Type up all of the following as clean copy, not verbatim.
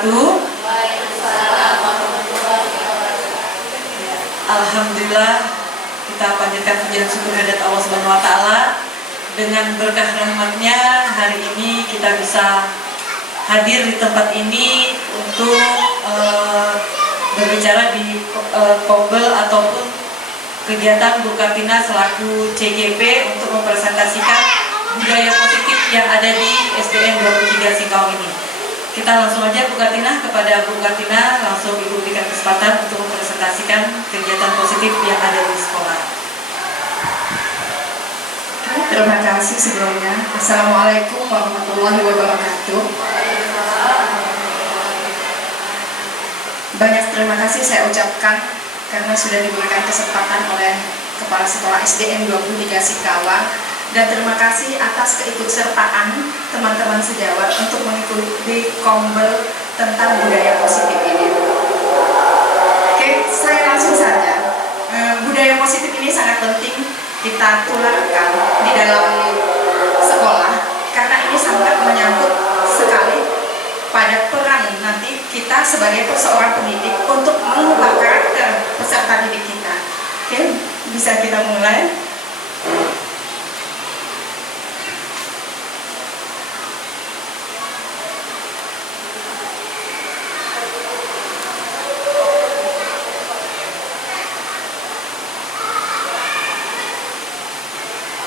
wabarakatuh. Alhamdulillah, kita panjatkan pujian syukur hadirat Allah Subhanahu wa taala. Dengan berkah rahmatnya hari ini kita bisa hadir di tempat ini untuk berbicara di Kombel ataupun kegiatan Bu Kartina selaku CGP untuk mempresentasikan budaya positif yang ada di SDN 23 Singkawang ini. Kita langsung aja Bu Kartina, kepada Bu Kartina langsung Ibu berikan kesempatan untuk mempresentasikan kegiatan positif yang ada di sekolah. Terima kasih sebelumnya. Assalamualaikum warahmatullahi wabarakatuh. Banyak terima kasih saya ucapkan karena sudah diberikan kesempatan oleh Kepala Sekolah SDN 23 Singkawang, dan terima kasih atas keikutsertaan teman-teman sejawat untuk mengikuti Kombel tentang budaya positif ini. Oke, saya langsung saja. Budaya positif ini sangat penting kita tularkan di dalam sekolah karena ini sangat menyangkut sekali pada peran nanti kita sebagai seorang pendidik untuk mengubah karakter peserta didik kita. Oke, bisa kita mulai.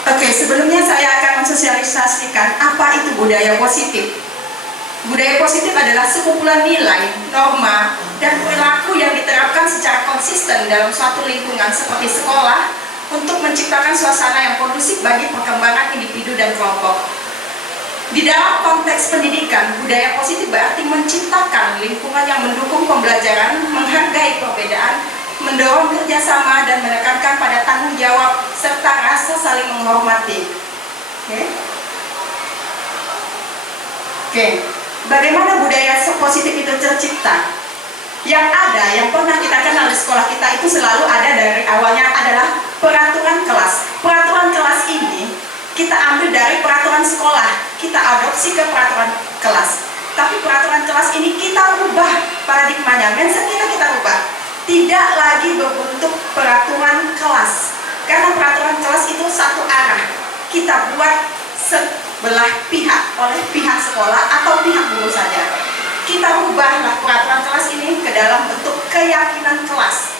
Oke, sebelumnya saya akan mensosialisasikan apa itu budaya positif. Budaya positif adalah sekumpulan nilai, norma, dan perilaku yang diterapkan secara konsisten dalam suatu lingkungan seperti sekolah untuk menciptakan suasana yang kondusif bagi perkembangan individu dan kelompok. Di dalam konteks pendidikan, budaya positif berarti menciptakan lingkungan yang mendukung pembelajaran, menghargai perbedaan, mendorong kerjasama, dan menekankan pada tanggung jawab serta rasa saling menghormati. Oke. Bagaimana budaya positif itu tercipta? Yang ada, yang pernah kita kenal di sekolah kita itu selalu ada dari awalnya adalah peraturan kelas. Peraturan kelas ini kita ambil dari peraturan sekolah, kita adopsi ke peraturan kelas. Tapi peraturan kelas ini kita rubah paradigmanya, mindsetnya kita rubah. Tidak lagi berbentuk peraturan kelas, karena peraturan kelas itu satu arah. Kita buat sebelah pihak oleh pihak sekolah atau pihak guru saja. Kita ubahlah peraturan kelas ini ke dalam bentuk keyakinan kelas.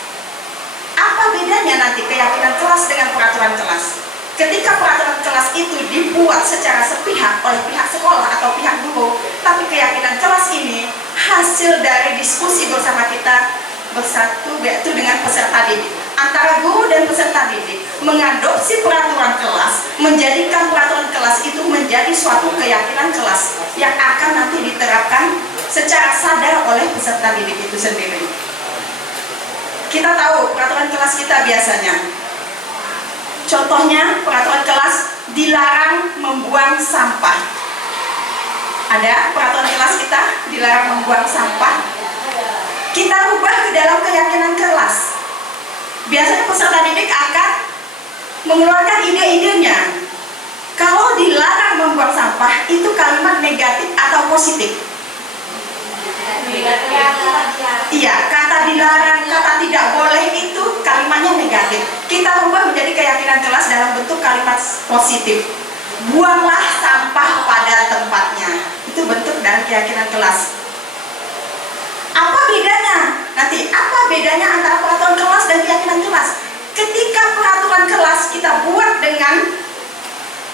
Apa bedanya nanti keyakinan kelas dengan peraturan kelas? Ketika peraturan kelas itu dibuat secara sepihak oleh pihak sekolah atau pihak guru, tapi keyakinan kelas ini hasil dari diskusi bersama kita bersatu, yaitu dengan peserta didik, antara guru dan peserta didik, mengadopsi peraturan kelas, menjadikan peraturan kelas itu menjadi suatu keyakinan kelas yang akan nanti diterapkan secara sadar oleh peserta didik itu sendiri. Kita tahu peraturan kelas kita biasanya, contohnya peraturan kelas dilarang membuang sampah. Ada peraturan kelas kita dilarang membuang sampah. Kita rubah ke dalam keyakinan kelas. Biasanya peserta didik akan mengeluarkan ide-idenya. Kalau dilarang membuang sampah, itu kalimat negatif atau positif? Iya, kata dilarang, kata tidak boleh itu kalimatnya negatif. Kita rubah menjadi keyakinan kelas dalam bentuk kalimat positif. Buanglah sampah pada tempatnya. Itu bentuk dari keyakinan kelas. Apa bedanya? Nanti, apa bedanya antara peraturan kelas dan keyakinan kelas? Ketika peraturan kelas kita buat dengan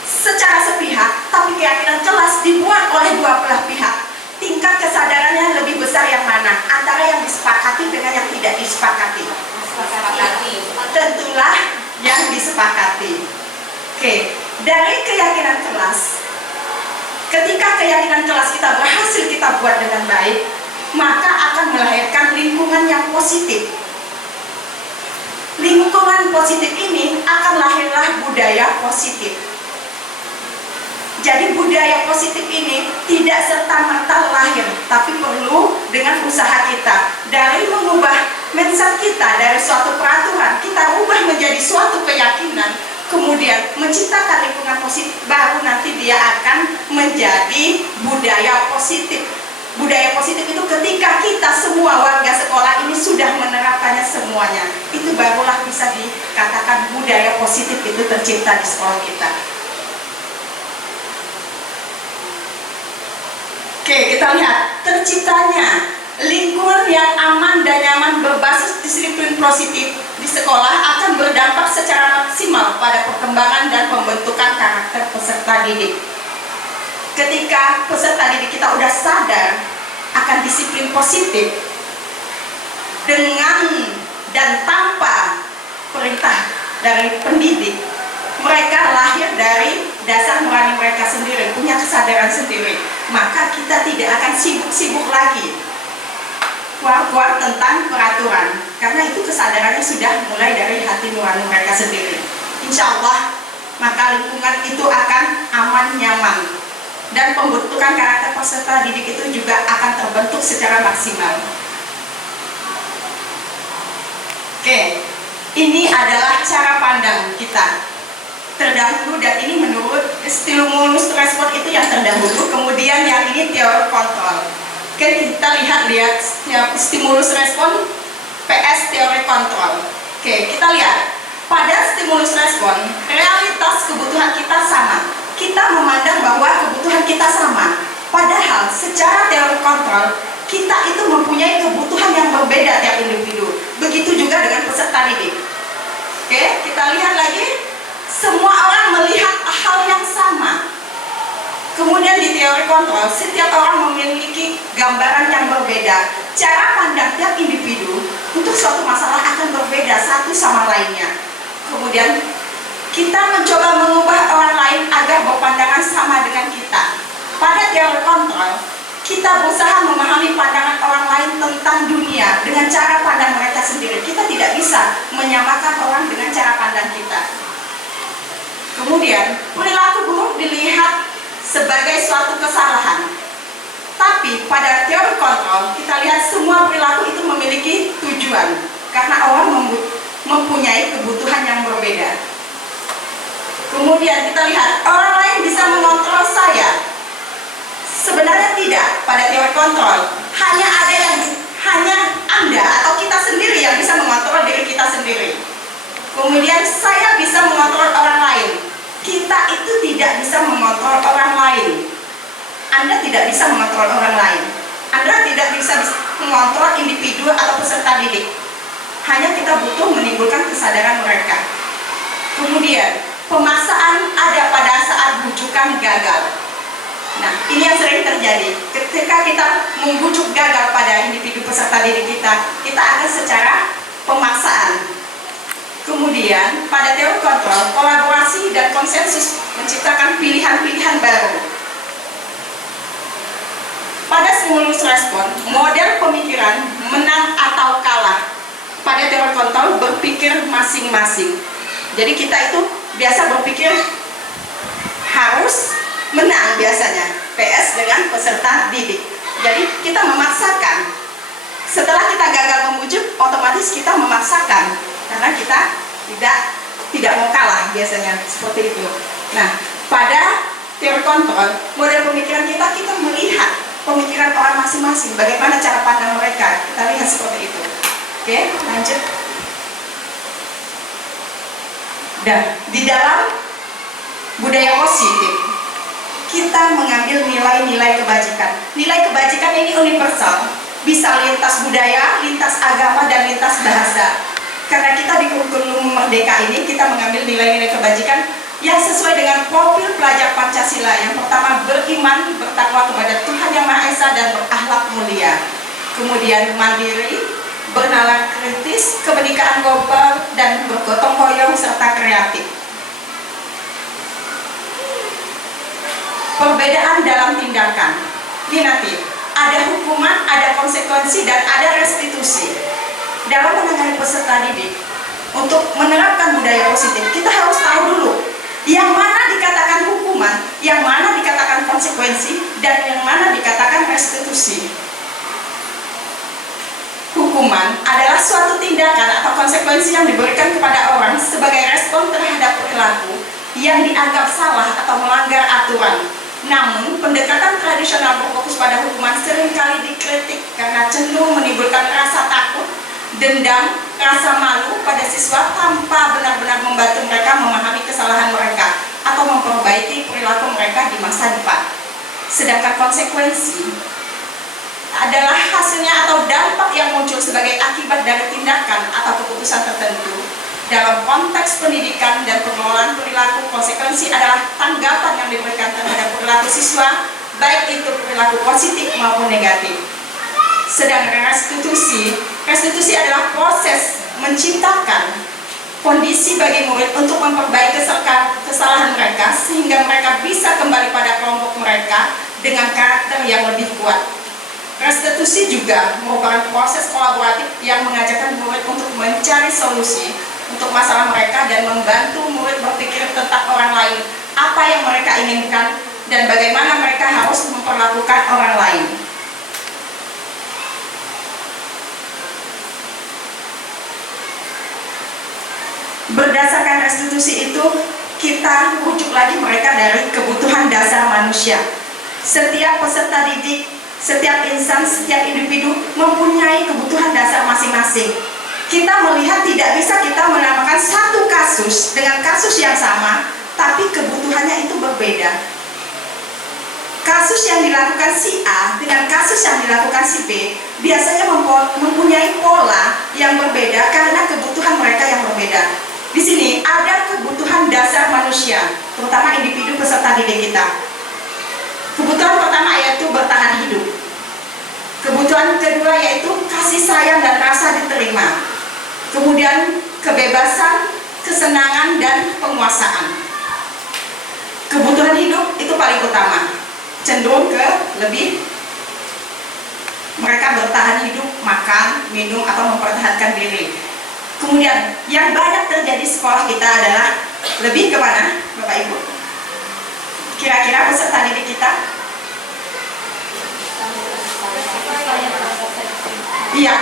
secara sepihak, tapi keyakinan kelas dibuat oleh dua belah pihak, tingkat kesadarannya lebih besar yang mana? Antara yang disepakati dengan yang tidak disepakati? Tentulah yang disepakati. Oke, dari keyakinan kelas, ketika keyakinan kelas kita berhasil kita buat dengan baik, maka akan melahirkan lingkungan yang positif. Lingkungan positif ini akan lahirlah budaya positif. Jadi budaya positif ini tidak serta-merta lahir, tapi perlu dengan usaha kita. Dari mengubah mindset kita dari suatu peraturan, kita ubah menjadi suatu keyakinan, kemudian menciptakan lingkungan positif baru, nanti dia akan menjadi budaya positif. Budaya positif itu ketika kita semua warga sekolah ini sudah menerapkannya semuanya, itu barulah bisa dikatakan budaya positif itu tercipta di sekolah kita. Oke, kita lihat terciptanya lingkungan yang aman dan nyaman berbasis disiplin positif di sekolah akan berdampak secara maksimal pada perkembangan dan pembentukan karakter peserta didik. Ketika peserta didik kita udah sadar akan disiplin positif dengan dan tanpa perintah dari pendidik, mereka lahir dari dasar nurani mereka sendiri, punya kesadaran sendiri, maka kita tidak akan sibuk-sibuk lagi keluar tentang peraturan, karena itu kesadarannya sudah mulai dari hati nurani mereka sendiri. Insya Allah maka lingkungan itu akan aman, nyaman, dan pembentukan karakter peserta didik itu juga akan terbentuk secara maksimal. Oke, ini adalah cara pandang kita terdahulu, dan ini menurut stimulus respon itu yang terdahulu, kemudian yang ini teori kontrol. Oke, kita lihat stimulus respon PS teori kontrol. Oke, kita lihat pada stimulus respon realitas kebutuhan kita sama. Kita memandang bahwa kebutuhan kita sama, padahal secara teori kontrol kita itu mempunyai kebutuhan yang berbeda tiap individu. Begitu juga dengan peserta didik. Oke, kita lihat lagi, semua orang melihat hal yang sama. Kemudian di teori kontrol, setiap orang memiliki gambaran yang berbeda. Cara pandang tiap individu untuk suatu masalah akan berbeda satu sama lainnya. Kemudian kita mencoba mengubah orang lain agar berpandangan sama dengan kita. Pada teori kontrol, kita berusaha memahami pandangan orang lain tentang dunia dengan cara pandang mereka sendiri. Kita tidak bisa menyamakan orang dengan cara pandang kita. Kemudian, perilaku buruk dilihat sebagai suatu kesalahan. Tapi pada teori kontrol, kita lihat semua perilaku itu memiliki tujuan, karena orang mempunyai kebutuhan yang berbeda. Kemudian kita lihat, orang lain bisa mengontrol saya. Sebenarnya tidak pada teori kontrol. Hanya Anda atau kita sendiri yang bisa mengontrol diri kita sendiri. Kemudian saya bisa mengontrol orang lain. Kita itu tidak bisa mengontrol orang lain. Anda tidak bisa mengontrol orang lain. Anda tidak bisa mengontrol individu atau peserta didik. Hanya kita butuh menimbulkan kesadaran mereka. Kemudian, pemaksaan ada pada saat bujukan gagal. Nah, ini yang sering terjadi. Ketika kita membujuk gagal pada individu peserta didik kita, kita akan secara pemaksaan. Kemudian, pada teori kontrol, kolaborasi dan konsensus menciptakan pilihan-pilihan baru. Pada stimulus respon, model pemikiran menang atau kalah. Pada teori kontrol, berpikir masing-masing. Jadi kita itu biasa berpikir harus menang biasanya, PS dengan peserta didik. Jadi kita memaksakan. Setelah kita gagal membujuk, otomatis kita memaksakan, karena kita tidak mau kalah biasanya, seperti itu. Nah, pada teori kontrol, model pemikiran kita melihat pemikiran orang masing-masing, bagaimana cara pandang mereka, kita lihat seperti itu. Oke, lanjut. Dan di dalam budaya positif, kita mengambil nilai-nilai kebajikan. Nilai kebajikan ini universal, bisa lintas budaya, lintas agama, dan lintas bahasa. Karena kita di kurikulum Merdeka ini, kita mengambil nilai-nilai kebajikan yang sesuai dengan profil pelajar Pancasila. Yang pertama, beriman, bertakwa kepada Tuhan Yang Maha Esa, dan berakhlak mulia. Kemudian mandiri, bernalar kritis, kebinekaan global, dan bergotong royong serta kreatif. Perbedaan dalam tindakan. Ini nanti ada hukuman, ada konsekuensi, dan ada restitusi. Dalam menangani peserta didik, untuk menerapkan budaya positif, kita harus tahu dulu yang mana dikatakan hukuman, yang mana dikatakan konsekuensi, dan yang mana dikatakan restitusi. Hukuman adalah suatu tindakan atau konsekuensi yang diberikan kepada orang sebagai respon terhadap perilaku yang dianggap salah atau melanggar aturan. Namun, pendekatan tradisional berfokus pada hukuman seringkali dikritik karena cenderung menimbulkan rasa takut, dendam, rasa malu pada siswa tanpa benar-benar membantu mereka memahami kesalahan mereka atau memperbaiki perilaku mereka di masa depan. Sedangkan konsekuensi adalah hasilnya atau dampak yang muncul sebagai akibat dari tindakan atau keputusan tertentu. Dalam konteks pendidikan dan pengelolaan perilaku, konsekuensi adalah tanggapan yang diberikan terhadap perilaku siswa, baik itu perilaku positif maupun negatif. Sedangkan restitusi adalah proses menciptakan kondisi bagi murid untuk memperbaiki kesalahan mereka sehingga mereka bisa kembali pada kelompok mereka dengan karakter yang lebih kuat. Restitusi juga merupakan proses kolaboratif yang mengajarkan murid untuk mencari solusi untuk masalah mereka dan membantu murid berpikir tentang orang lain, apa yang mereka inginkan, dan bagaimana mereka harus memperlakukan orang lain. Berdasarkan restitusi itu, kita rujuk lagi mereka dari kebutuhan dasar manusia. Setiap peserta didik, setiap insan, setiap individu mempunyai kebutuhan dasar masing-masing. Kita melihat tidak bisa kita menamakan satu kasus dengan kasus yang sama, tapi kebutuhannya itu berbeda. Kasus yang dilakukan si A dengan kasus yang dilakukan si B biasanya mempunyai pola yang berbeda karena kebutuhan mereka yang berbeda. Di sini ada kebutuhan dasar manusia, terutama individu peserta didik kita. Kebutuhan pertama yaitu bertahan hidup. Kebutuhan kedua yaitu kasih sayang dan rasa diterima. Kemudian kebebasan, kesenangan, dan penguasaan. Kebutuhan hidup itu paling utama, cenderung ke lebih mereka bertahan hidup, makan, minum, atau mempertahankan diri. Kemudian yang banyak terjadi di sekolah kita adalah lebih kemana, Bapak Ibu? Kira-kira peserta didik kita? Iya,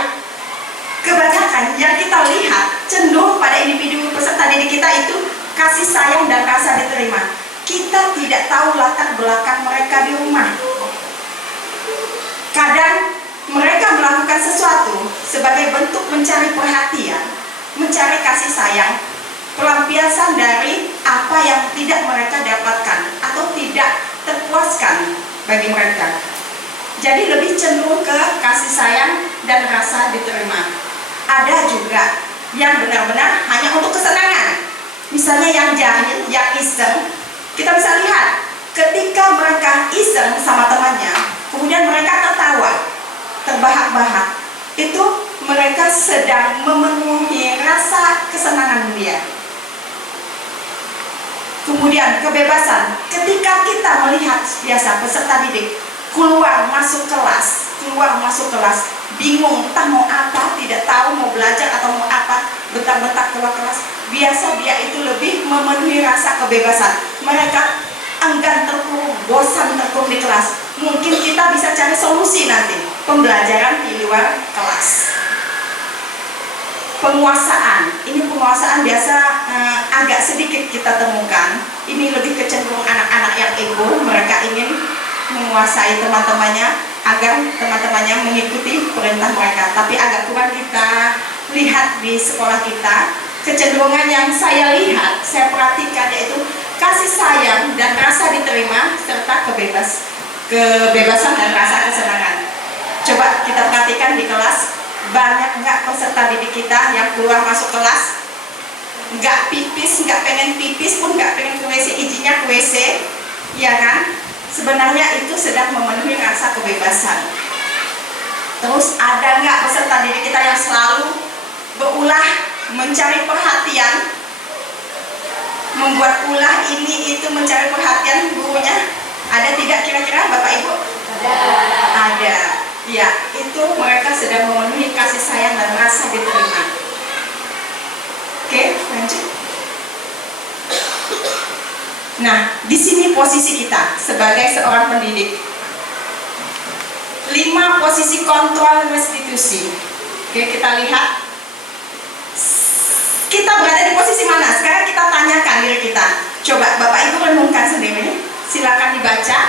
kebanyakan yang kita lihat cenderung pada individu peserta didik kita itu kasih sayang dan rasa diterima. Kita tidak tahu latar belakang mereka di rumah. Kadang mereka melakukan sesuatu sebagai bentuk mencari perhatian, mencari kasih sayang, pelampiasan dari apa yang tidak mereka dapatkan atau tidak terpuaskan bagi mereka. Jadi lebih cenderung ke kasih sayang dan rasa diterima. Ada juga yang benar-benar hanya untuk kesenangan. Misalnya yang jahil, yang iseng, kita bisa lihat ketika mereka iseng sama temannya, kemudian mereka tertawa, terbahak-bahak, itu mereka sedang memenuhi rasa kesenangan dia. Kemudian kebebasan, ketika kita melihat biasa peserta didik keluar masuk kelas, bingung entah mau apa, tidak tahu mau belajar atau mau apa, bentar-bentar keluar kelas, biasa dia itu lebih memenuhi rasa kebebasan. Mereka enggan terkurung, bosan terkurung di kelas. Mungkin kita bisa cari solusi nanti, pembelajaran di luar kelas. Penguasaan, ini penguasaan biasa agak sedikit kita temukan. Ini lebih kecenderung anak-anak yang ego, mereka ingin menguasai teman-temannya agar teman-temannya mengikuti perintah mereka. Tapi agak kurang kita lihat di sekolah kita. Kecenderungan yang saya lihat, saya perhatikan yaitu kasih sayang dan rasa diterima serta kebebasan dan rasa kesenangan. Coba kita perhatikan di kelas, banyak nggak peserta didik kita yang keluar masuk kelas nggak pipis, nggak pengen pipis pun nggak pengen ke WC, izinnya ke WC, ya kan? Sebenarnya itu sedang memenuhi rasa kebebasan. Terus ada nggak peserta didik kita yang selalu berulah mencari perhatian, membuat ulah ini itu mencari perhatian gurunya? Ada tidak kira-kira Bapak Ibu? Ada. Ya, itu mereka sedang memenuhi kasih sayang dan rasa diterima. Oke, lanjut. Nah, di sini posisi kita sebagai seorang pendidik. 5 posisi kontrol restitusi. Oke, kita lihat. Kita berada di posisi mana? Sekarang kita tanyakan diri kita. Coba Bapak Ibu renungkan sendiri. Silakan dibaca.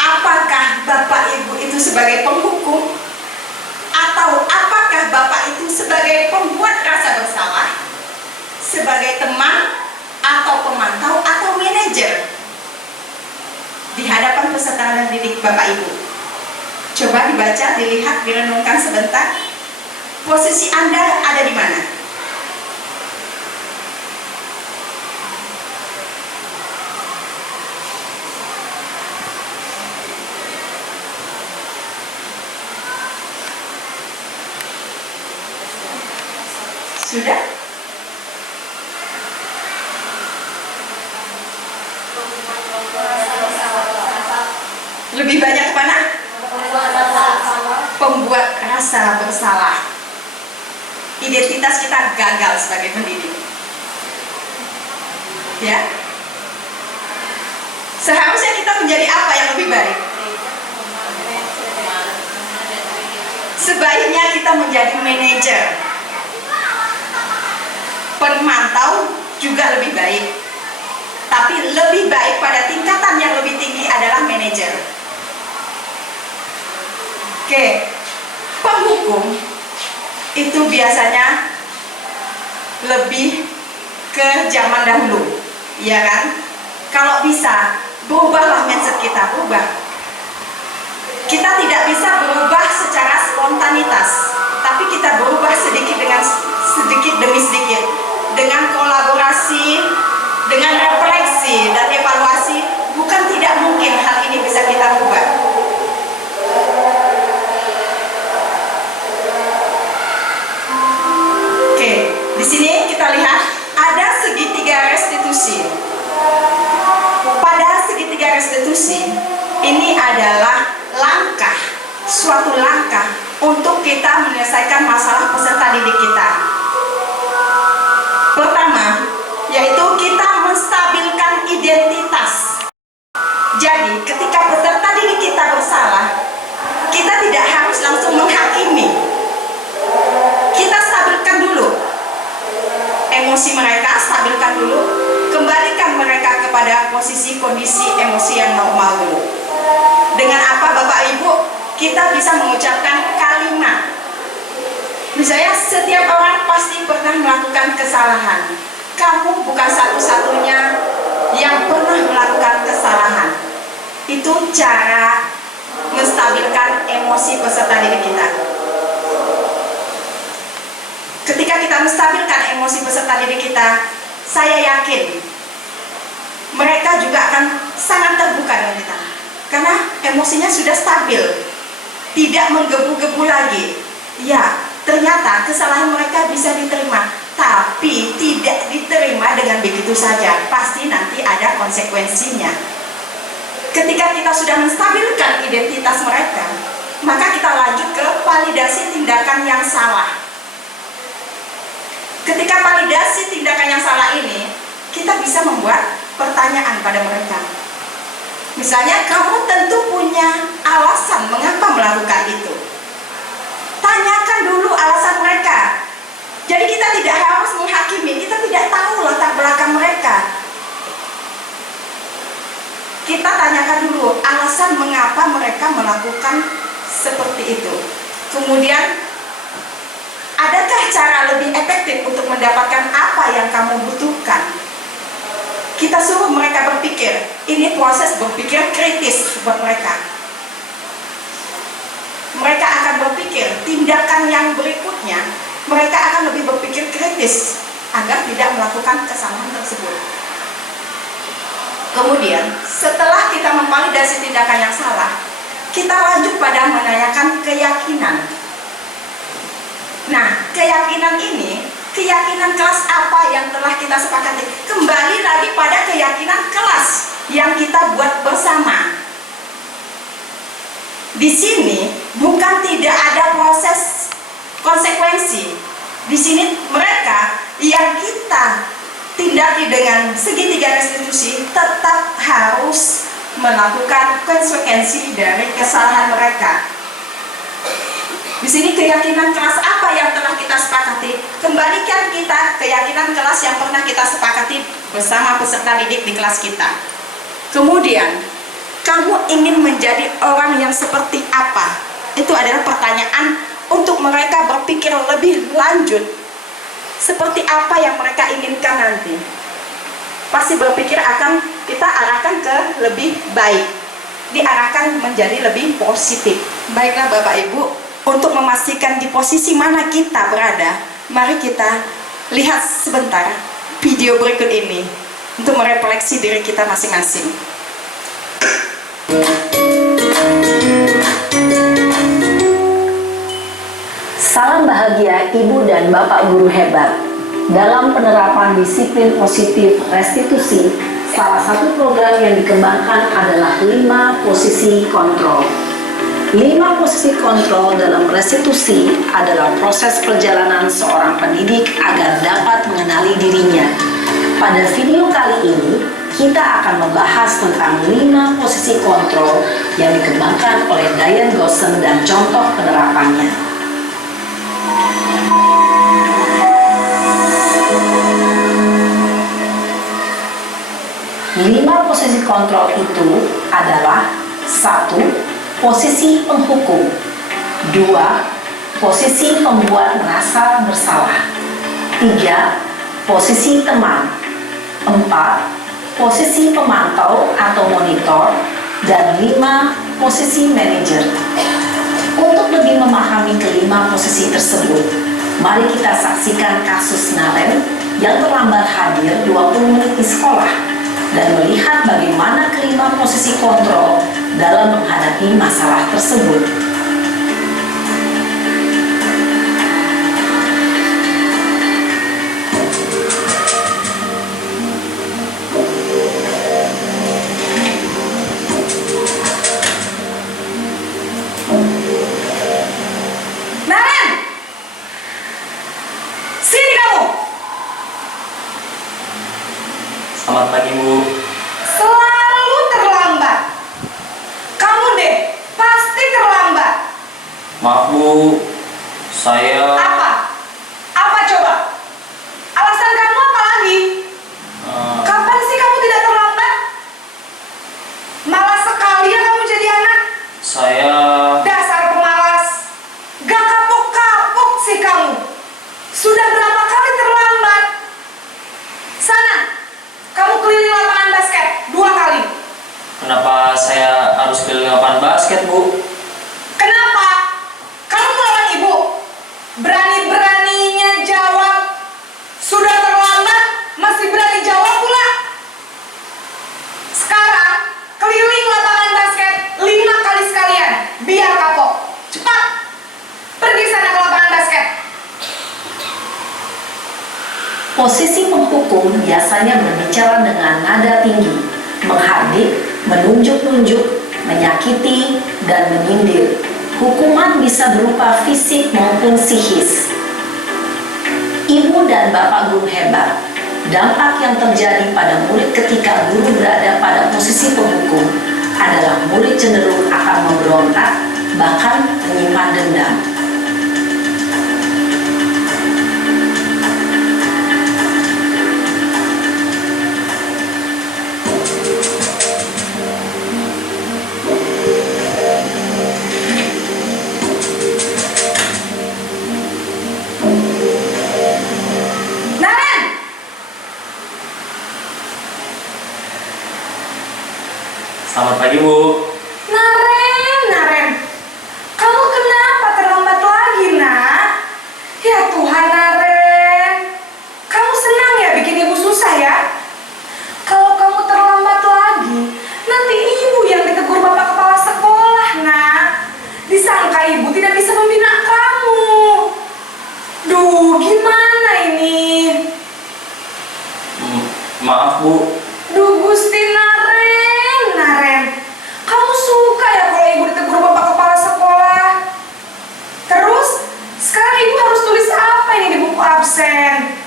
Apakah Bapak Ibu itu sebagai penghukum? Atau apakah Bapak itu sebagai pembuat rasa bersalah? Sebagai teman? Atau pemantau? Atau manajer? Di hadapan peserta didik Bapak Ibu. Coba dibaca, dilihat, direnungkan sebentar. Posisi Anda ada di mana? Sudah? Lebih banyak kemana? Pembuat rasa bersalah. Identitas kita gagal sebagai pendidik. Ya. Seharusnya kita menjadi apa yang lebih baik? Sebaiknya kita menjadi manajer. Pemantau juga lebih baik. Tapi lebih baik pada tingkatan yang lebih tinggi adalah manajer. Oke, penghukum itu biasanya lebih ke zaman dahulu, ya kan? Kalau bisa, berubahlah mindset kita, berubah. Kita tidak bisa berubah secara spontanitas, tapi kita berubah sedikit demi sedikit, dengan kolaborasi, dengan refleksi dan evaluasi. Bukan tidak mungkin hal ini bisa kita ubah. Di sini kita lihat ada segitiga restitusi. Pada segitiga restitusi ini adalah suatu langkah untuk kita menyelesaikan masalah peserta didik kita. Pertama, yaitu kita menstabilkan identitas. Jadi, ketika peserta didik kita bersalah, kita tidak harus langsung menghakimi. Kita stabilkan dulu emosi mereka, stabilkan dulu, kembalikan mereka kepada posisi kondisi emosi yang normal dulu. Dengan apa Bapak Ibu? Kita bisa mengucapkan kalimat. Misalnya, setiap orang pasti pernah melakukan kesalahan. Kamu bukan satu-satunya yang pernah melakukan kesalahan. Itu cara menstabilkan emosi peserta didik kita. Ketika kita menstabilkan emosi peserta didik kita, saya yakin mereka juga akan sangat terbuka dengan kita, karena emosinya sudah stabil, tidak menggebu-gebu lagi. Ya, ternyata kesalahan mereka bisa diterima, tapi tidak diterima dengan begitu saja. Pasti nanti ada konsekuensinya. Ketika kita sudah menstabilkan identitas mereka, maka kita lanjut ke validasi tindakan yang salah. Ketika validasi tindakan yang salah ini, kita bisa membuat pertanyaan pada mereka. Misalnya, kamu tentu punya alasan mengapa melakukan itu. Tanyakan dulu alasan mereka. Jadi kita tidak harus menghakimi, kita tidak tahu latar belakang mereka. Kita tanyakan dulu alasan mengapa mereka melakukan seperti itu. Kemudian, adakah cara lebih efektif untuk mendapatkan apa yang kamu butuhkan? Kita suruh mereka berpikir. Ini proses berpikir kritis buat mereka. Mereka akan berpikir tindakan yang berikutnya. Mereka akan lebih berpikir kritis agar tidak melakukan kesalahan tersebut. Kemudian, setelah kita memvalidasi tindakan yang salah, kita lanjut pada menanyakan keyakinan. Nah, keyakinan ini, keyakinan kelas apa yang telah kita sepakati? Kembali lagi pada keyakinan kelas yang kita buat bersama. Di sini bukan tidak ada proses konsekuensi. Di sini mereka yang kita tindaki dengan segitiga restitusi tetap harus melakukan konsekuensi dari kesalahan mereka. Di sini keyakinan kelas apa yang telah kita sepakati? Kembalikan kita keyakinan kelas yang pernah kita sepakati bersama peserta didik di kelas kita. Kemudian, kamu ingin menjadi orang yang seperti apa? Itu adalah pertanyaan untuk mereka berpikir lebih lanjut. Seperti apa yang mereka inginkan nanti? Pasti berpikir akan kita arahkan ke lebih baik, diarahkan menjadi lebih positif. Baiklah Bapak Ibu, untuk memastikan di posisi mana kita berada, mari kita lihat sebentar video berikut ini untuk merefleksi diri kita masing-masing. Salam bahagia Ibu dan Bapak guru hebat. Dalam penerapan disiplin positif restitusi, salah satu program yang dikembangkan adalah 5 posisi kontrol. 5 posisi kontrol dalam restitusi adalah proses perjalanan seorang pendidik agar dapat mengenali dirinya. Pada video kali ini, kita akan membahas tentang 5 posisi kontrol yang dikembangkan oleh Diane Gosson dan contoh penerapannya. 5 posisi kontrol itu adalah 1. Posisi penghukum. 2. Posisi pembuat merasa bersalah. 3. Posisi teman. 4. Posisi pemantau atau monitor. Dan 5. Posisi manajer. Untuk lebih memahami kelima posisi tersebut, mari kita saksikan kasus Naren yang terlambat hadir 20 menit di sekolah dan melihat bagaimana kelima posisi kontrol dalam menghadapi masalah tersebut. Naren! Sini kamu! Selamat pagi, Bu. Selalu terlambat. Kamu deh, pasti terlambat. Maaf, Bu. Saya Apa? Apa coba? Alasan kamu apa lagi? Kapan sih kamu tidak terlambat? Malas sekali ya kamu jadi anak. saya Dasar pemalas. Gak kapok-kapok sih kamu. Sudah berapa kali terlambat? Sana, kamu keliling lapangan basket 2 kali. kenapa saya harus keliling lapangan basket, Bu? Kenapa? Kamu melawan ibu. Berani-beraninya jawab. Sudah terlambat, masih berani jawab pula. Sekarang, keliling lapangan basket 5 kali sekalian. Biar kapok. Cepat. Pergi sana ke lapangan basket. Posisi penghukum biasanya berbicara dengan nada tinggi, menghardik, menunjuk-nunjuk, menyakiti, dan menyindir. Hukuman bisa berupa fisik maupun psikis. Ibu dan Bapak guru hebat, dampak yang terjadi pada murid ketika guru berada pada posisi penghukum adalah murid cenderung akan memberontak, bahkan menyimpan dendam. Naren! Selamat pagi, Bu. Naren. Kamu kenapa terlambat lagi, nak? Ya Tuhan, Naren. Kamu senang ya bikin ibu susah ya? Kalau kamu terlambat lagi, nanti ibu yang ditegur bapak kepala sekolah, nak. Disangka ibu tidak bisa membina kamu. Duh, gimana ini? Maaf, Bu. Duh, Gusti Naren. Kamu suka ya kalau ibu ditegur bapak kepala sekolah? Terus, sekarang ibu harus tulis apa ini di buku absen?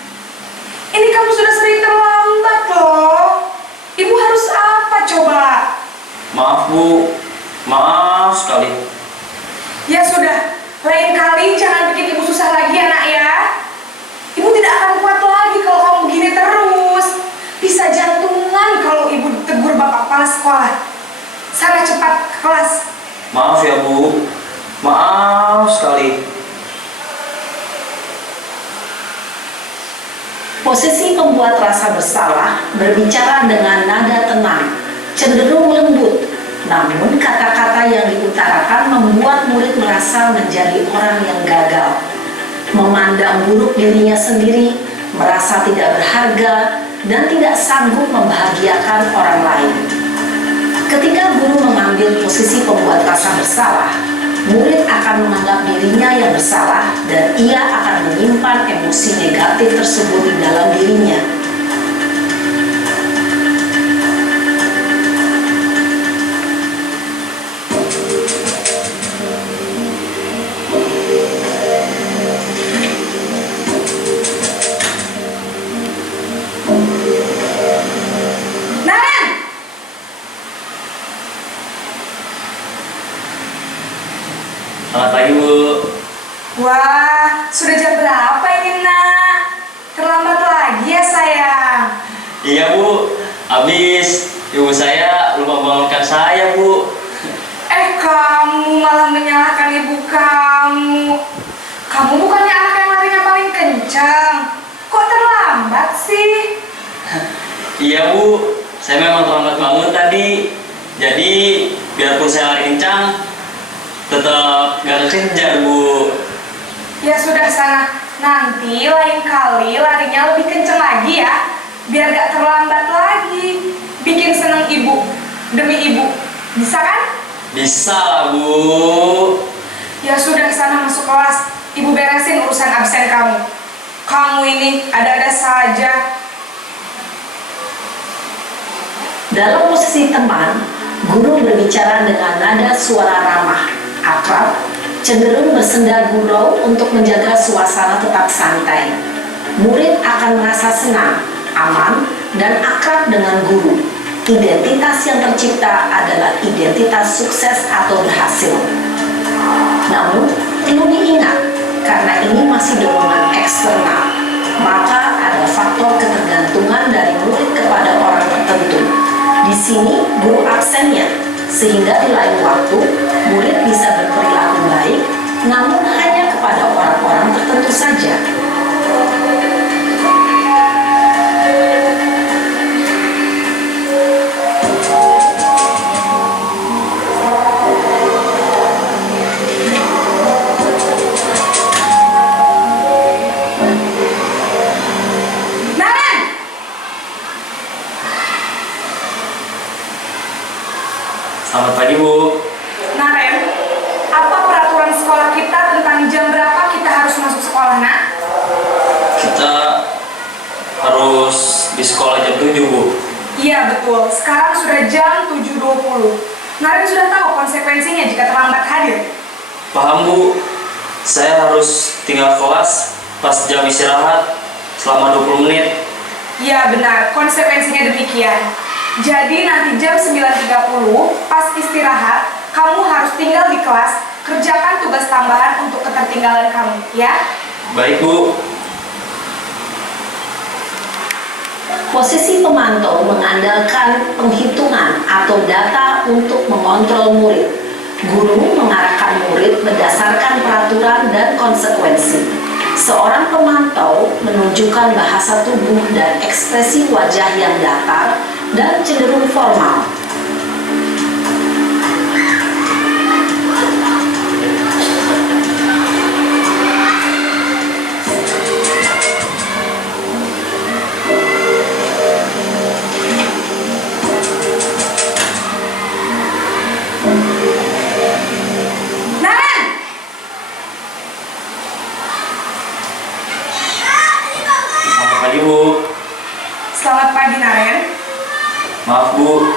Ini kamu sudah sering terlambat loh. Ibu harus apa coba? Maaf, Bu. Maaf sekali. Ya sudah, lain kali jangan bikin ibu susah lagi ya nak ya. Ibu tidak akan kuat lagi kalau kamu begini terus. Bisa jantungan kalau ibu ditegur bapak kepala kepala sekolah. Sana cepat ke kelas. Maaf ya Bu, maaf sekali. Posisi pembuat rasa bersalah berbicara dengan nada tenang, cenderung lembut. Namun kata-kata yang diutarakan membuat murid merasa menjadi orang yang gagal, memandang buruk dirinya sendiri, merasa tidak berharga, dan tidak sanggup membahagiakan orang lain. Ketika guru mengambil posisi pembuat rasa bersalah, murid akan menganggap dirinya yang bersalah dan ia akan menyimpan emosi negatif tersebut di dalam dirinya. Naren! Selamat pagi Bu. Wah, sudah jam berapa ini nak? Terlambat lagi ya sayang. Iya Bu, habis ibu saya lupa bangunkan saya Bu. Kamu malah menyalahkan ibu kamu. Kamu bukannya anak yang larinya paling kencang. Kok terlambat sih? Iya Bu, saya memang terlambat bangun tadi. Jadi biarpun saya lari kencang, tetap gak kejar Bu. Ya sudah sana. Nanti lain kali larinya lebih kencang lagi ya. Biar gak terlambat lagi. Bikin seneng ibu. Demi ibu. Bisa kan? Bisa lah Bu. Ya sudah sana masuk kelas. Ibu beresin urusan absen kamu. Kamu ini ada-ada saja. Dalam posisi teman, guru berbicara dengan nada suara ramah, akrab, cenderung bersenda gurau untuk menjaga suasana tetap santai. Murid akan merasa senang, aman, dan akrab dengan guru. Identitas yang tercipta adalah identitas sukses atau berhasil. Namun, perlu diingat, karena ini masih dorongan eksternal, maka ada faktor ketergantungan dari murid kepada orang tertentu. Di sini, guru absennya, sehingga di lain waktu, murid bisa berperilaku baik, namun hanya kepada orang-orang tertentu saja. Naren! Selamat pagi Bu. Naren, apa peraturan sekolah kita tentang jam berapa kita harus masuk sekolah, nak? Kita harus di sekolah jam 7 Bu. Iya betul, sekarang sudah jam 7.20. Naren sudah tahu konsekuensinya jika terlambat hadir. Paham Bu, saya harus tinggal kelas pas jam istirahat selama 20 menit. Iya benar, konsekuensinya demikian. Jadi nanti jam 9.30 pas istirahat, kamu harus tinggal di kelas, kerjakan tugas tambahan untuk ketertinggalan kamu, ya? Baik Bu. Posisi pemantau mengandalkan penghitungan atau data untuk mengontrol murid. Guru mengarahkan murid berdasarkan peraturan dan konsekuensi. Seorang pemantau menunjukkan bahasa tubuh dan ekspresi wajah yang datar dan cenderung formal. Naren! Selamat pagi Bu. Selamat pagi, Naren. Maaf Bu,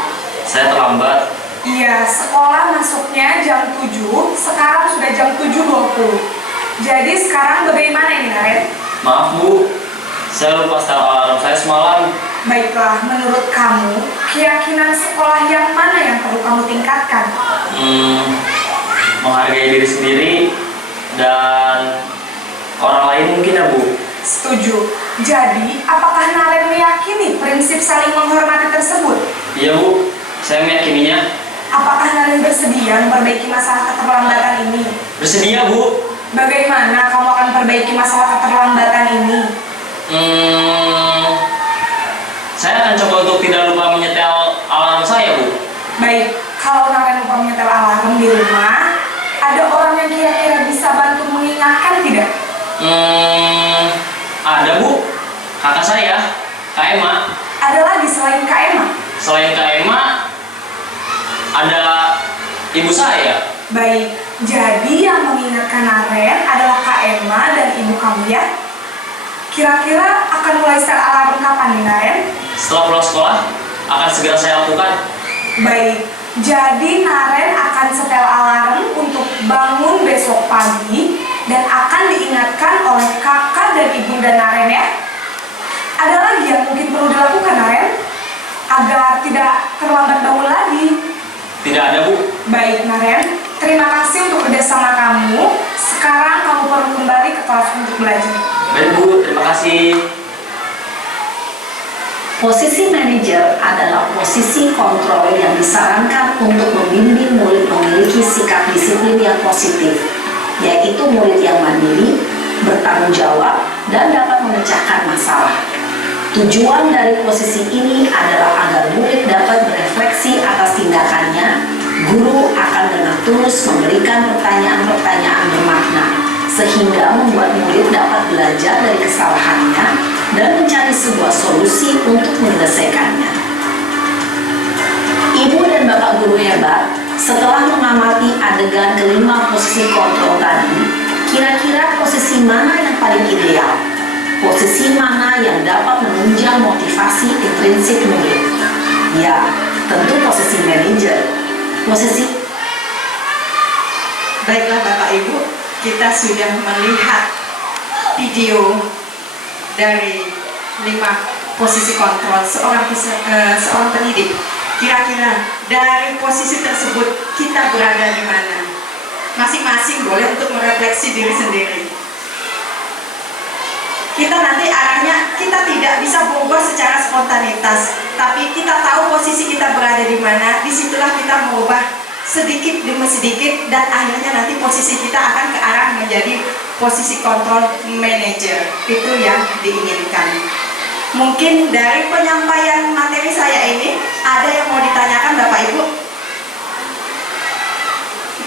saya terlambat. Iya, sekolah masuknya jam 7, sekarang sudah jam 7.20. Jadi sekarang bagaimana ini, Naren? Maaf Bu, saya lupa setel alarm saya semalam. Baiklah, menurut kamu, keyakinan sekolah yang mana yang perlu kamu tingkatkan? Menghargai diri sendiri dan orang lain mungkin ya Bu. Setuju. Jadi, apakah Naren meyakini prinsip saling menghormati tersebut? Iya Bu, Saya meyakininya. Apakah Naren bersedia memperbaiki masalah keterlambatan ini? Bersedia, Bu. Bagaimana kamu akan perbaiki masalah keterlambatan ini? Saya akan coba untuk tidak lupa menyetel alarm saya, Bu. Baik, kalau Naren lupa menyetel alarm di rumah, ada orang yang kira-kira bisa bantu mengingatkan tidak? Ada, Bu. Kakak saya, Kak Emma. Ada lagi selain Kak Emma? Selain Kak Emma, ada ibu saya. Baik, jadi yang mengingatkan Naren adalah Kak Emma dan ibu kamu ya? Kira-kira akan mulai setel alarm kapan nih Naren? Setelah pulang sekolah, akan segera saya lakukan. Baik, jadi Naren akan setel alarm untuk bangun besok pagi dan akan diingatkan oleh kakak dan ibunda Naren ya. Ada lagi yang mungkin perlu dilakukan Naren agar tidak terlambat bangun lagi? Tidak ada, Bu. Baik Naren, terima kasih untuk kerjasama kamu. Sekarang kamu perlu kembali ke kelas untuk belajar. Baik, Bu. Terima kasih. Posisi manajer adalah posisi kontrol yang disarankan untuk membimbing murid memiliki sikap disiplin yang positif, yaitu murid yang mandiri, bertanggung jawab, dan dapat memecahkan masalah. Tujuan dari posisi ini adalah agar murid dapat berefleksi atas tindakannya. Guru akan dengan tulus memberikan pertanyaan-pertanyaan bermakna, sehingga membuat murid dapat belajar dari kesalahannya dan mencari sebuah solusi untuk menyelesaikannya. Ibu dan bapak guru hebat, setelah mengamati adegan kelima posisi kontrol tadi, kira-kira posisi mana yang paling ideal? Posisi mana yang dapat menunjang motivasi intrinsik murid? Ya, tentu posisi manajer. Baiklah Bapak Ibu, kita sudah melihat video dari 5 posisi kontrol seorang pendidik. Kira-kira dari posisi tersebut kita berada di mana? Masing-masing boleh untuk merefleksi diri sendiri. Kita nanti arahnya, kita tidak bisa berubah secara spontanitas, tapi kita tahu posisi kita berada di mana. Disitulah kita merubah sedikit demi sedikit, dan akhirnya nanti posisi kita akan ke arah menjadi posisi kontrol manager. Itu yang diinginkan. Mungkin dari penyampaian materi saya ini ada yang mau ditanyakan Bapak Ibu?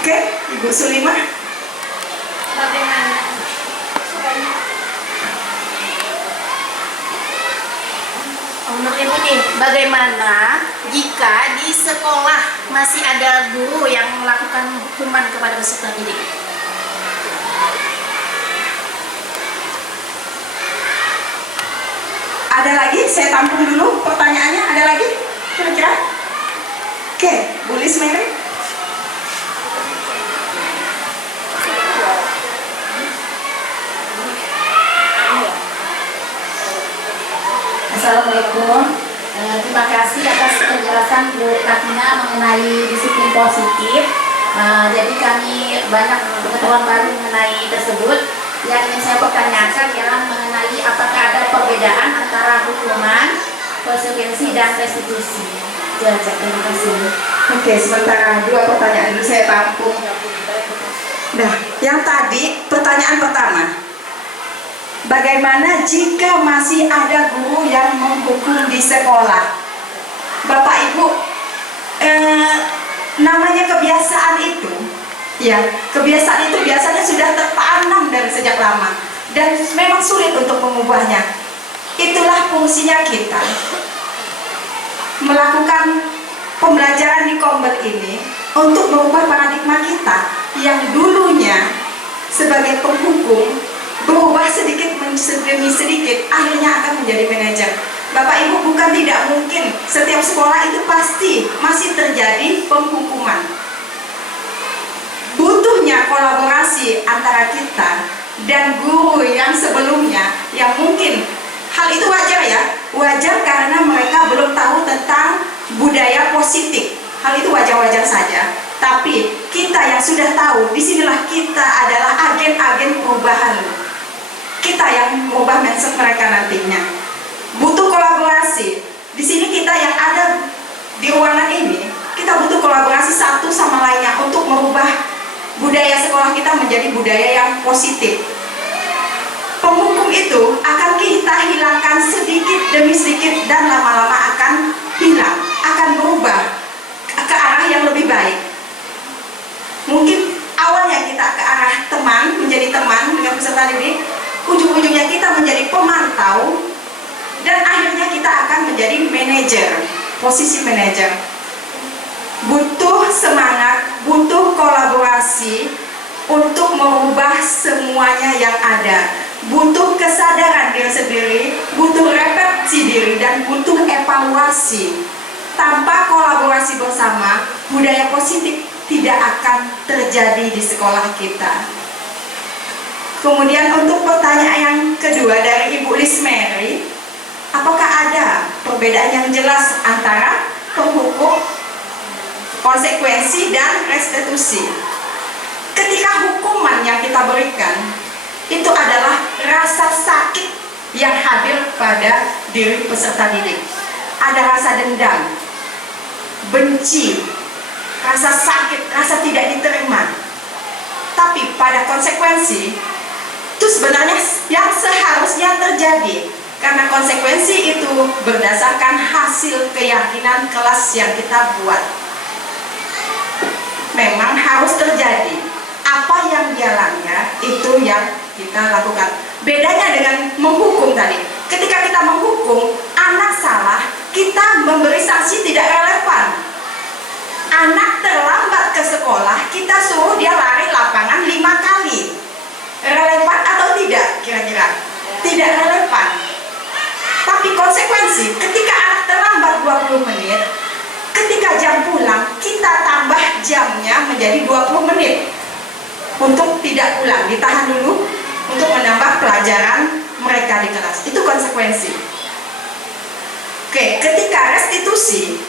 Oke, Ibu Sulimah. Bagaimana? Menurut Ibu nih, bagaimana jika di sekolah masih ada guru yang melakukan hukuman kepada peserta didik? Ada lagi? Saya tampung dulu pertanyaannya. Ada lagi? Kira-kira? Oke, Bu Lis Mary. Assalamualaikum. Terima kasih atas penjelasan Bu Katina mengenai disiplin positif. Jadi kami banyak pengetahuan baru mengenai tersebut. Yang ingin saya pertanyakan ialah mengenai apakah ada perbedaan antara hukuman, konsekuensi, dan restitusi. Terima kasih. Oke, sementara 2 pertanyaan dulu saya tampung. Nah, yang tadi pertanyaan pertama, bagaimana jika masih ada guru yang menghukum di sekolah? Bapak Ibu, namanya kebiasaan itu, ya, kebiasaan itu biasanya sudah tertanam dari sejak lama dan memang sulit untuk mengubahnya. Itulah fungsinya kita melakukan pembelajaran di Kombet ini untuk mengubah paradigma kita yang dulunya sebagai penghukum berubah sedikit demi sedikit, akhirnya akan menjadi manajer. Bapak Ibu, bukan tidak mungkin setiap sekolah itu pasti masih terjadi penghukuman. Butuhnya kolaborasi antara kita dan guru yang sebelumnya, yang mungkin hal itu wajar ya, wajar karena mereka belum tahu tentang budaya positif. Hal itu wajar-wajar saja. Tapi kita yang sudah tahu, disinilah kita adalah agen-agen perubahan. Kita yang mengubah mindset mereka nantinya. Butuh kolaborasi. Di sini kita yang ada di ruangan ini kita butuh kolaborasi satu sama lainnya untuk merubah budaya sekolah kita menjadi budaya yang positif. Penghukum itu akan kita hilangkan sedikit demi sedikit dan lama-lama akan hilang, akan berubah ke arah yang lebih baik. Mungkin awalnya kita ke arah teman, menjadi teman dengan peserta didik, ujung-ujungnya kita menjadi pemantau, dan akhirnya kita akan menjadi manajer, posisi manajer. Butuh semangat, butuh kolaborasi untuk merubah semuanya yang ada. Butuh kesadaran diri sendiri, butuh refleksi diri, dan butuh evaluasi. Tanpa kolaborasi bersama, budaya positif tidak akan terjadi di sekolah kita. Kemudian untuk pertanyaan yang kedua dari Ibu Liz Mary, apakah ada perbedaan yang jelas antara penghukum, konsekuensi, dan restitusi? Ketika hukuman yang kita berikan itu adalah rasa sakit yang hadir pada diri peserta didik. Ada rasa dendam, benci, rasa sakit, rasa tidak diterima. Tapi pada konsekuensi itu sebenarnya yang seharusnya terjadi, karena konsekuensi itu berdasarkan hasil keyakinan kelas yang kita buat. Memang harus terjadi. Apa yang dia langgar itu yang kita lakukan. Bedanya dengan menghukum tadi, ketika kita menghukum anak salah, kita memberi sanksi tidak relevan. Anak terlambat ke sekolah, kita suruh dia lari lapangan 5 kali. Relevan atau tidak kira-kira? Tidak relevan. Tapi konsekuensi, ketika anak terlambat 20 menit, ketika jam pulang, kita tambah jamnya menjadi 20 menit. Untuk tidak pulang, ditahan dulu untuk menambah pelajaran mereka di kelas. Itu konsekuensi. Oke, ketika restitusi,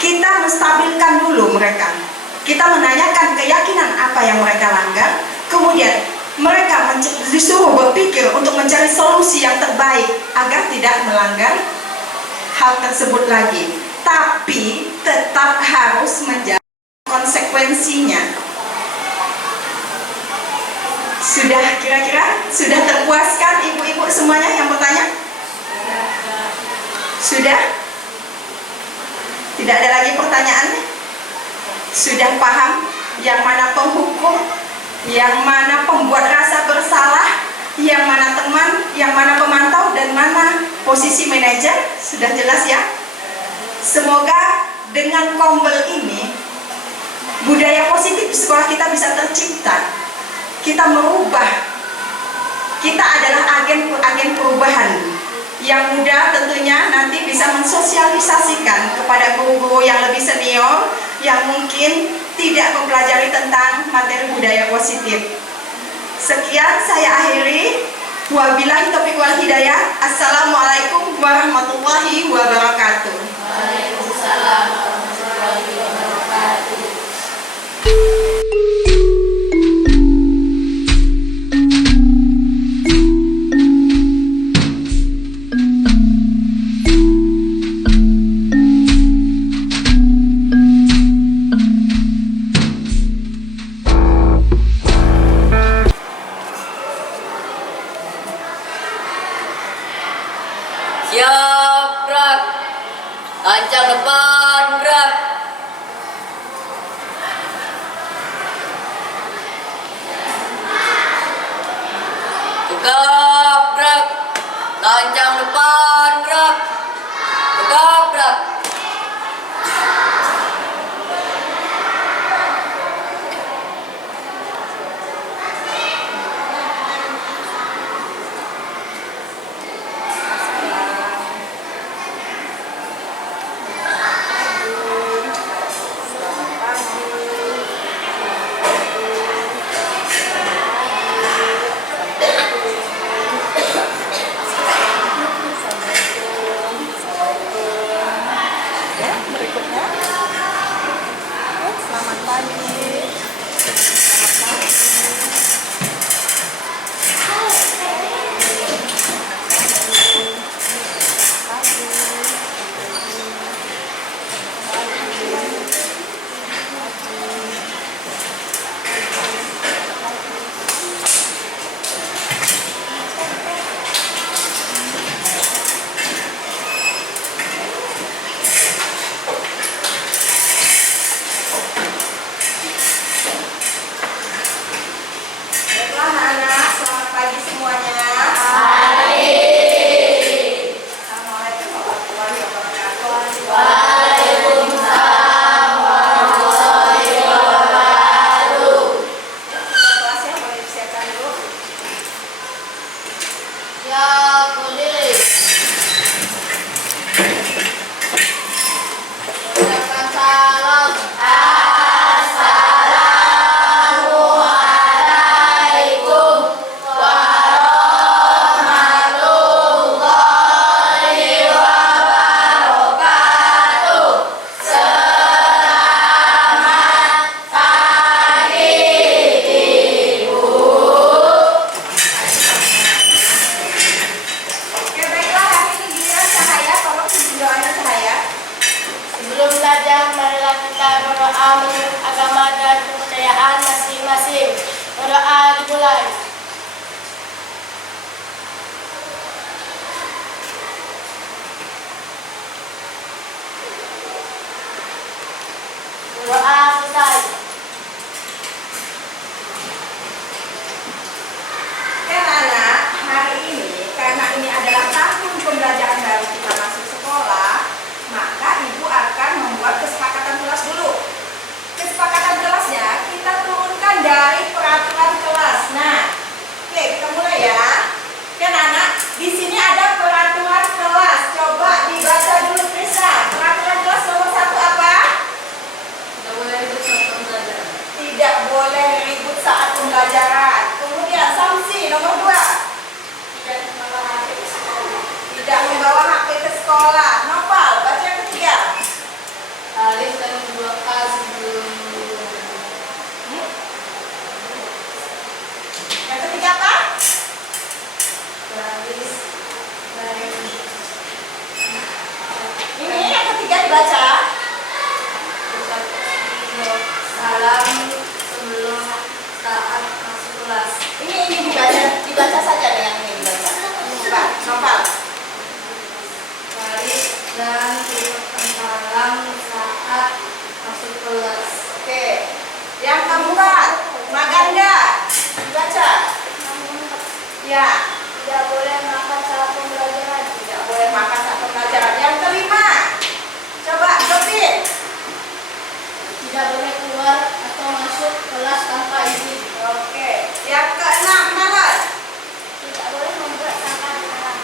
kita menstabilkan dulu mereka. Kita menanyakan keyakinan apa yang mereka langgar, kemudian mereka disuruh berpikir untuk mencari solusi yang terbaik agar tidak melanggar hal tersebut lagi. Tapi tetap harus menjaga konsekuensinya. Sudah kira-kira sudah terpuaskan ibu-ibu semuanya yang bertanya? Sudah? Tidak ada lagi pertanyaannya? Sudah paham yang mana penghukum, yang mana pembuat rasa bersalah, yang mana teman, yang mana pemantau, dan mana posisi manajer? Sudah jelas ya? Semoga dengan Kombel ini budaya positif di sekolah kita bisa tercipta. Kita merubah, kita adalah agen perubahan yang muda, tentunya nanti bisa mensosialisasikan kepada guru-guru yang lebih senior yang mungkin tidak mempelajari tentang materi budaya positif. Sekian saya akhiri. Wabillahi taufiq wal hidayah. Assalamualaikum warahmatullahi wabarakatuh. Waalaikumsalam warahmatullahi wabarakatuh. Siap, gerak. Tancap depan, gerak. Tegap, gerak. Tancap depan, gerak. Tegap, gerak. Ya boleh. Ucapkan salam. Assalamualaikum warahmatullahi wabarakatuh. Selamat pagi, Ibu. Oke, baiklah, hari ini giliran Cahaya, tolong pimpin doanya Cahaya. Sebelum belajar, marilah kita berdoa menurut agama dan kepercayaan masing-masing. Berdoa dimulai. Berdoa selesai. Anak, hari ini karena ini adalah tahun pembelajaran baru kita masuk sekolah, maka ibu akan membuat kesepakatan kelas dulu. Kesepakatan kelasnya kita turunkan dari peraturan kelas. Nah, oke, kita mulai ya. Kan anak, di sini ada peraturan kelas. Coba dibaca dulu Prisa. Peraturan kelas nomor 1 apa? Tidak boleh ribut saat pembelajaran. Kemudian sanksi nomor 2. Tidak membawa HP ke sekolah. Nopal, baca yang ketiga. Alif dan 2K sebelum Yang ketiga apa? garis dari Ini yang ketiga dibaca. salam sebelum saat masuk kelas. Ini dibaca saja deh yang ini dibaca. Coba, Nopal. Garis dan ucapkan salam saat masuk kelas. Oke. Yang keempat, Maganda. Dibaca. Ya, Tidak boleh makan saat pembelajaran. tidak boleh makan saat pembelajaran. Yang kelima, coba Gopin. Tidak boleh keluar atau masuk kelas tanpa izin. Oke. Yang keenam, Nalan. Tidak boleh membuat sampah di kelas.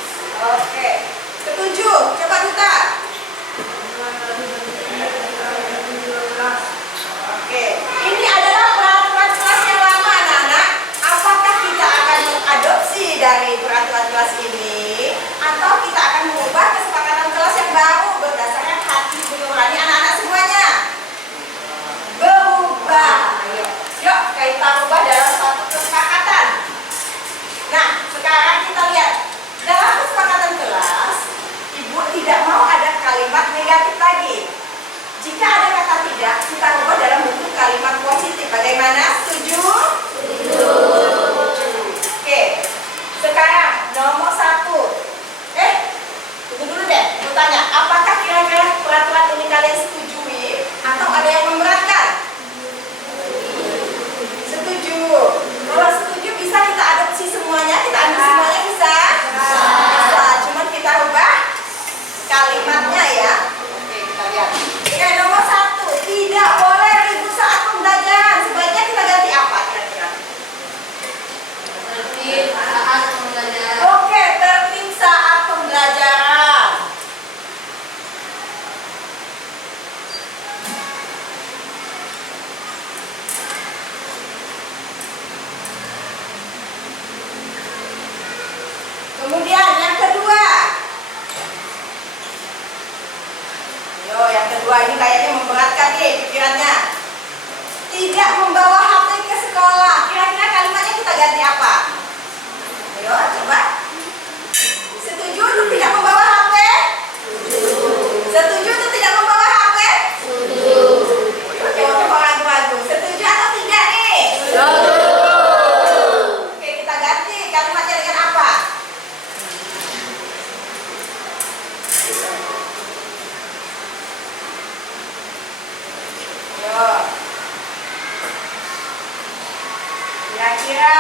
Oke. Ketujuh, coba Duta. Oke. Ini adalah peraturan kelas yang lama, anak-anak. Apakah kita akan mengadopsi dari peraturan kelas ini, atau kita akan mengubah kesepakatan kelas yang baru berdasarkan hati nurani anak-anak semuanya? Berubah. Ayo, yuk kita ubah dalam satu kesepakatan. Nah, sekarang kita lihat dalam kesepakatan kelas, ibu tidak mau ada kalimat negatif lagi. Jika ada kata tidak, kita ubah dalam bentuk kalimat positif. Bagaimana? Setuju? Setuju. Oke. Sekarang nomor 1. Tunggu dulu deh. Mau tanya, apakah kira-kira peraturan ini kalian setujui atau ada yang memberatkan? Setuju. Kalau setuju bisa kita adopsi semuanya, kita ambil semuanya bisa? Bisa. Cuman kita ubah kalimatnya ya. Oke, kita lihat. Oke, nomor 1, tidak boleh ribut saat pembelajaran. Sebaiknya kita ganti apa kira-kira? Tertib saat pembelajaran. Oke, tertib saat pembelajaran. Kemudian yang kedua. Yo, yang kedua ini kayaknya memberatkan nih pikirannya. Tidak membawa HP ke sekolah. Kira-kira kalimatnya kita ganti apa? Ayo, coba. Setuju untuk tidak membawa HP? Setuju untuk tidak membawa HP? Oke, kok ragu-ragu. Setuju atau tidak nih? Oke, kita ganti kalimatnya dengan apa? Yo. Kira-kira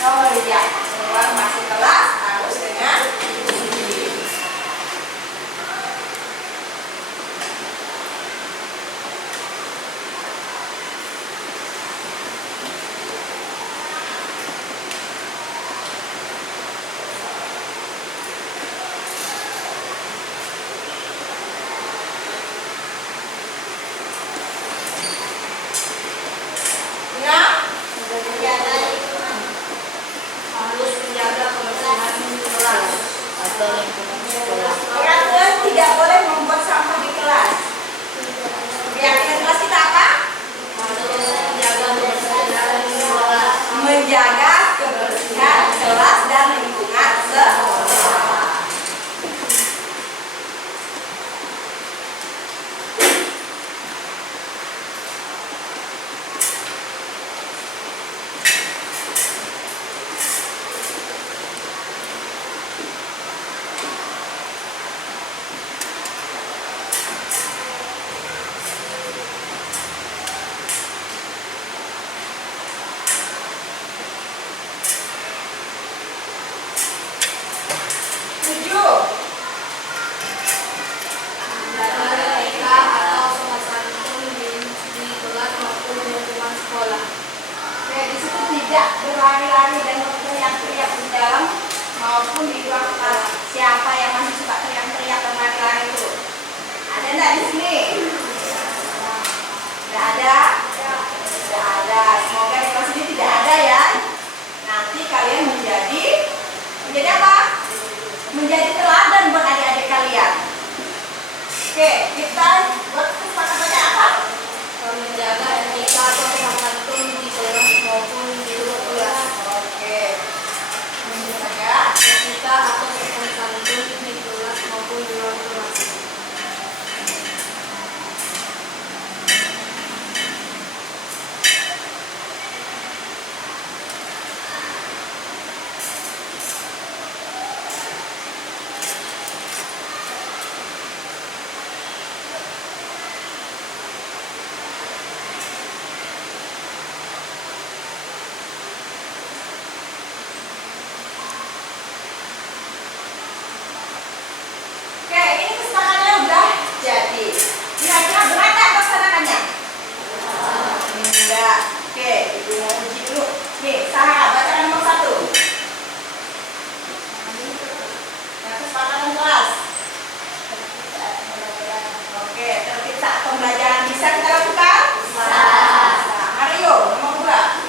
Oh iya, keluar masuk kelas harus dengan izin. Nah, harus menjaga kebersihan kelas. Peraturan tidak boleh membuat sampah di kelas. Keyakinan kelas kita apa? Menjaga kebersihan kelas dan lingkungan sekolah. Tujuh. Oke, di situ tidak berlari-lari dan berteriak-teriak di dalam maupun di luar kelas. Siapa yang masih suka teriak-teriak dan lari-lari itu? Ada nggak di sini? Tidak ada? Tidak ada. Semoga di kelas ini tidak ada ya. Nanti kalian menjadi apa? Menjadi teladan buat adik-adik kalian. Oke, kita buat kesepakatannya apa? Menjaga etika atau sopan santun di kelas maupun di luar kelas. Oke. Menjaga Etika atau sopan santun di kelas maupun di luar kelas. Oke, ini kesepakatannya udah jadi. Kira-kira berat nggak melaksanakannya? Enggak. Oke, ibu mau uji dulu. Nih, Sarah, baca nomor 1. Yang kesepakatan kelas. Oke, tertib saat pembelajaran bisa kita lakukan? Bisa. Mario, nomor 2.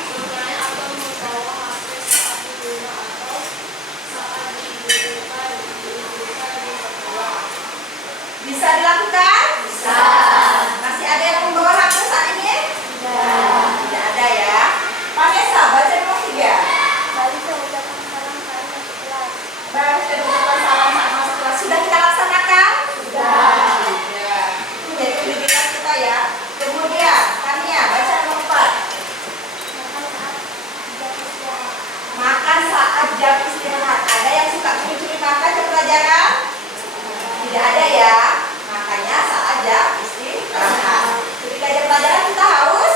Bisa dilakukan? Bisa. Masih ada yang membawa HP saat ini? Tidak. Tidak ada ya. Vanessa, baca nomor 3. Baru sudah mengucapkan salam saat masuk kelas. Sudah kita laksanakan? Sudah. Itu jadi kebijakan kita ya. Kemudian, Tania, baca nomor 4. Makan saat jam istirahat. Ada yang suka curi-curi makan jam pelajaran? Tidak ada ya. Makanya saat jam istirahat. Ketika jam pelajaran kita harus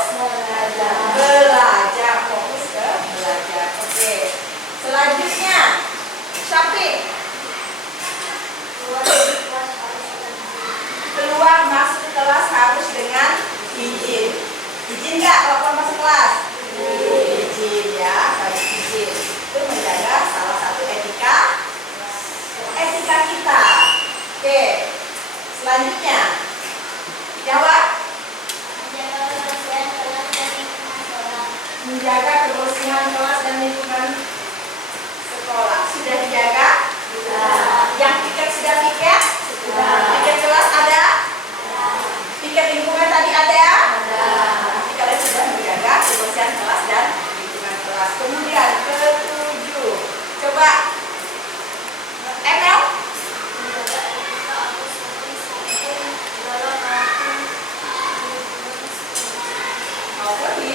belajar. Fokus ke belajar. Oke. Selanjutnya, Syafiq. Keluar masuk kelas harus dengan izin. Izin nggak kalau keluar masuk kelas? Izin ya, harus izin. Itu menjaga salah satu etika kita. Oke, selanjutnya jawab. Menjaga kebersihan kelas dan lingkungan sekolah. Sudah dijaga? Sudah. Yang piket sudah piket? Sudah. Piket kelas ada? Piket lingkungan tadi ada? Ada. Nanti kalian sudah menjaga kebersihan kelas dan lingkungan kelas. Kemudian ke-7. Coba Emel. Maupun di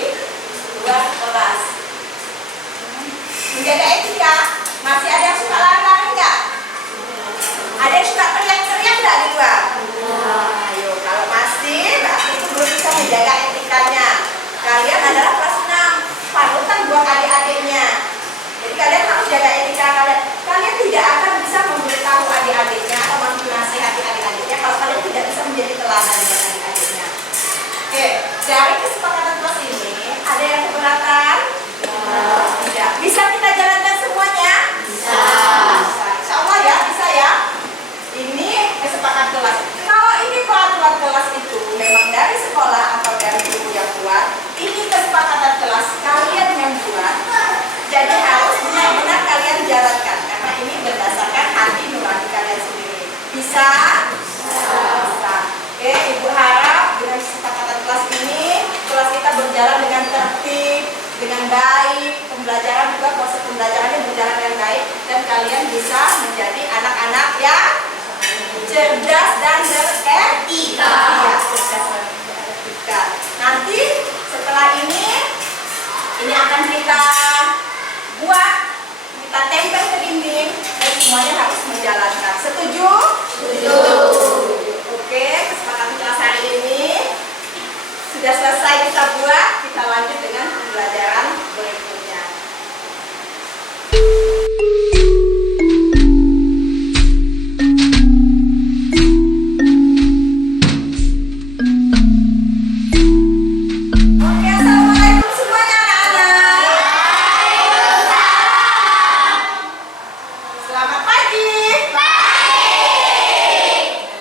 luar kelas. Menjaga etika. Masih ada yang suka lari-lari nggak? Ada yang suka keberatan? Tidak. Bisa kita jalankan semuanya? Bisa. Insya Allah ya, bisa ya. Ini kesepakatan kelas. Kalau ini peraturan kelas itu memang dari sekolah atau dari guru yang buat, ini kesepakatan kelas kalian yang buat. Jadi harus benar-benar kalian jalankan karena ini berdasarkan hati nurani kalian sendiri. Bisa? Bisa. Oke, Ibu harap dengan kesepakatan kelas ini kelas kita berjalan dengan tertib, dengan baik, pembelajaran juga proses pembelajarannya berjalan dengan baik dan kalian bisa menjadi anak-anak yang cerdas dan beretika. Ya, cerdas dan beretika. Nanti setelah ini akan kita buat, kita tempel ke dinding dan semuanya harus menjalankan. Setuju? Setuju. Oke, kesepakatan kelas hari ini sudah selesai kita buat, kita lanjut dengan pembelajaran berikutnya. Oke, assalamualaikum semuanya anak-anak. Selamat pagi.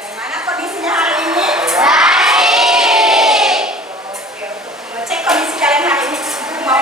Bagaimana kondisinya hari ini? Baik. Oke, untuk mengecek kondisi kalian hari ini, mau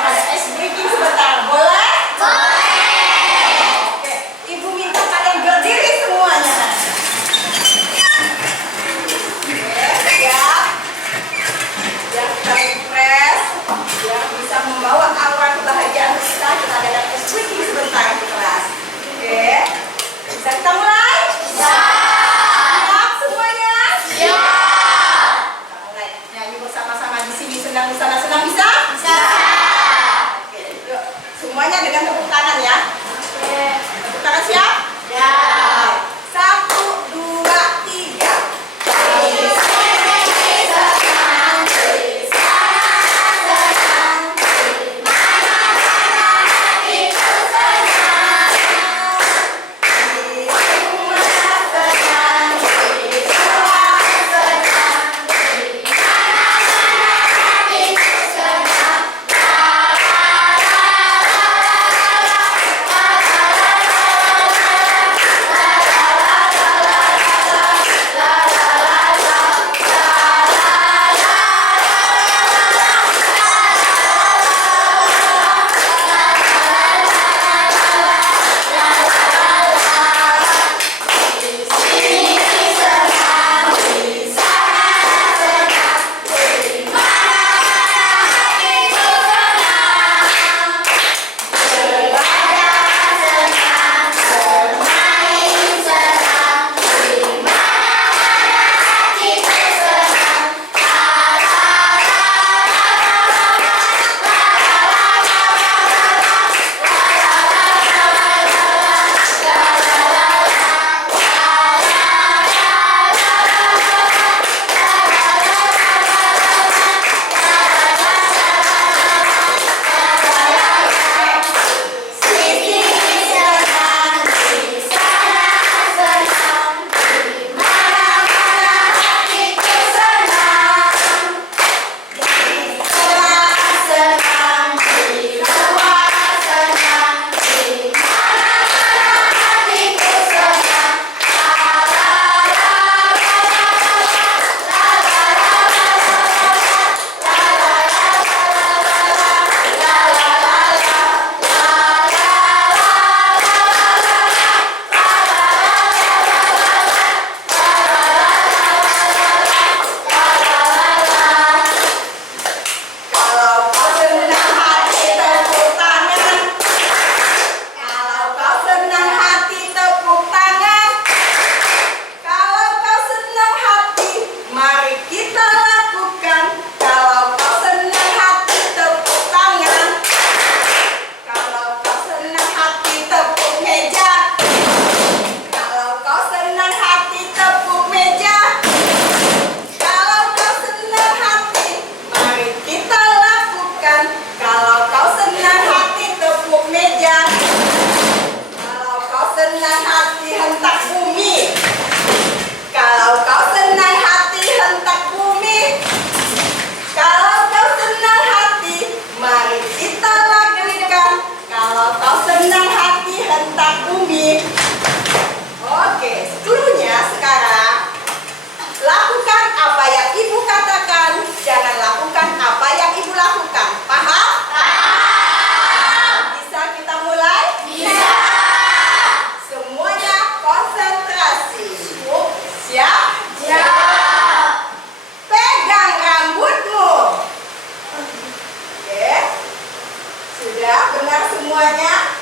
Kalau kau senang hati hentak bumi. Oke, cluenya sekarang lakukan apa yang ibu katakan, jangan lakukan apa yang ibu lakukan. Paham? Paham. Bisa kita mulai? Bisa. Semuanya konsentrasi. Siap? Siap. Pegang rambutmu. Oke. Sudah benar semuanya?